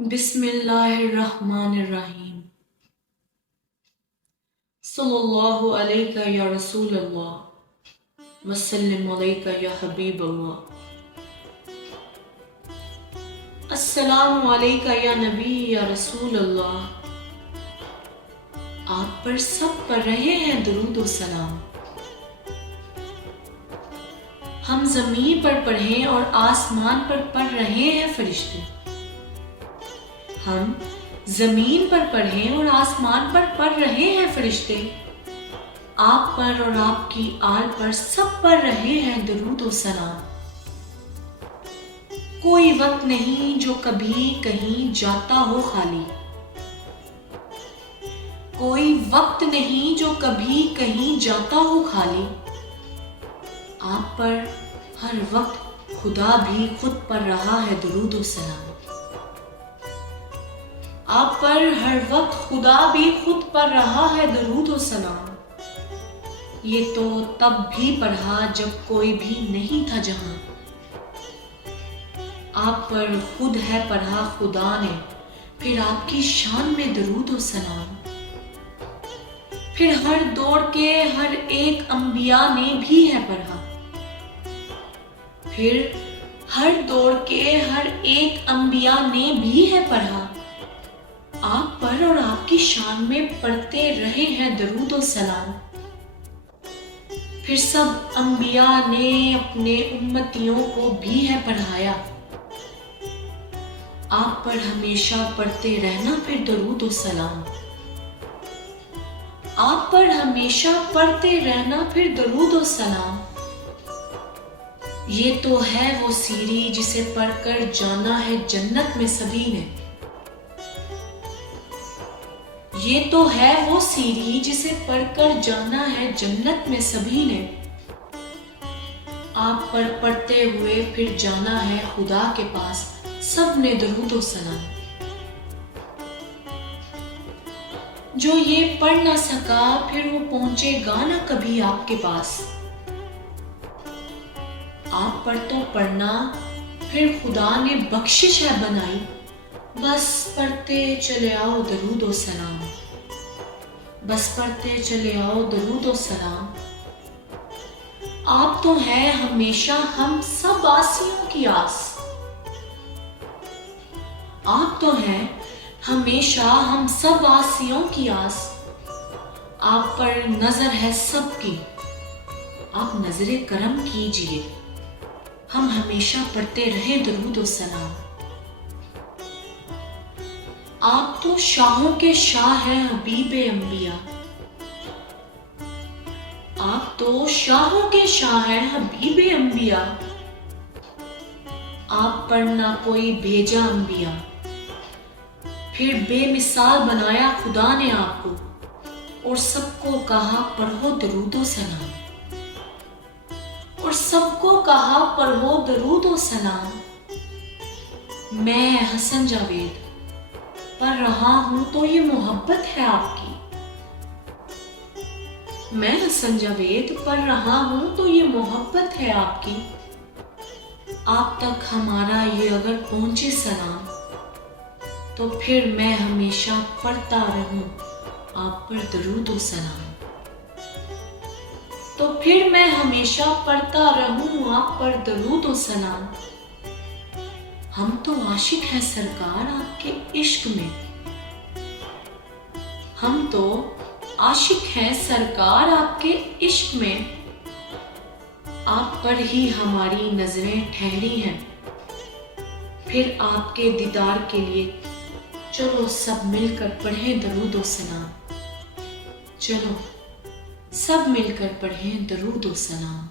بسم اللہ الرحمن الرحیم۔ صلی اللہ علیہ یا رسول اللہ وسلم علیہ یا حبیب اللہ۔ السلام علیکہ یا نبی یا رسول اللہ۔ آپ پر سب پڑھ رہے ہیں درود و سلام۔ ہم زمین پر پڑھیں اور آسمان پر پڑھ رہے ہیں فرشتے۔ ہم زمین پر پڑھیں اور آسمان پر پڑھ رہے ہیں فرشتے۔ آپ پر اور آپ کی آل پر سب پڑھ رہے ہیں درود و سلام۔ کوئی وقت نہیں جو کبھی کہیں جاتا ہو خالی۔ کوئی وقت نہیں جو کبھی کہیں جاتا ہو خالی۔ آپ پر ہر وقت خدا بھی خود پڑھ رہا ہے درود و سلام۔ آپ پر ہر وقت خدا بھی خود پڑھ رہا ہے درود و سلام۔ یہ تو تب بھی پڑھا جب کوئی بھی نہیں تھا جہاں۔ آپ پر خود ہے پڑھا خدا نے، پھر آپ کی شان میں درود و سلام۔ پھر ہر دور کے ہر ایک انبیاء نے بھی ہے پڑھا۔ پھر ہر دور کے ہر ایک انبیاء نے بھی ہے پڑھا۔ آپ پر اور آپ کی شان میں پڑھتے رہے ہیں درود و سلام۔ پھر سب انبیاء نے اپنے امتیوں کو بھی ہے پڑھایا۔ آپ پر ہمیشہ پڑھتے رہنا پھر درود و سلام۔ آپ پر ہمیشہ پڑھتے رہنا پھر درود و سلام۔ یہ تو ہے وہ سیڑھی جسے پڑھ کر جانا ہے جنت میں سبھی نے۔ یہ تو ہے وہ سیڑھی جسے پڑھ کر جانا ہے جنت میں سبھی نے۔ آپ پر پڑھتے ہوئے پھر جانا ہے خدا کے پاس سب نے درود و سلام۔ جو یہ پڑھ نہ سکا پھر وہ پہنچے گا نہ کبھی آپ کے پاس۔ آپ پر تو پڑھنا پھر خدا نے بخشش ہے بنائی، بس پڑھتے چلے آؤ درود و سلام۔ بس پڑھتے چلے آؤ درود و سلام۔ آپ تو ہیں ہمیشہ ہم سب آسیوں کی آس۔ آپ تو ہیں ہمیشہ ہم سب آسیوں کی آس۔ آپ پر نظر ہے سب کی، آپ نظر کرم کیجئے۔ ہم ہمیشہ پڑھتے رہیں درود و سلام۔ آپ تو شاہوں کے شاہ ہیں حبیب انبیاء۔ آپ تو شاہوں کے شاہ ہیں حبیب انبیاء۔ آپ پر نہ کوئی بھیجا انبیاء، پھر بے مثال بنایا خدا نے آپ کو، اور سب کو کہا پڑھو درود و سلام۔ اور سب کو کہا پڑھو درود و سلام۔ میں حسن جاوید پڑھ رہا ہوں تو یہ محبت ہے آپ کی۔ میں حسن جاوید پڑھ رہا ہوں تو یہ محبت ہے آپ کی۔ آپ تک ہمارا یہ اگر پہنچے سلام، تو پھر میں ہمیشہ پڑھتا رہوں آپ پر درود و سلام۔ تو پھر میں ہمیشہ پڑھتا رہوں آپ پر درود و سلام۔ ہم تو عاشق ہیں سرکار آپ کے عشق میں۔ ہم تو عاشق ہیں سرکار آپ کے عشق میں۔ آپ پر ہی ہماری نظریں ٹھہری ہیں، پھر آپ کے دیدار کے لیے چلو سب مل کر پڑھیں درود و سلام۔ چلو سب مل کر پڑھیں درود و سلام۔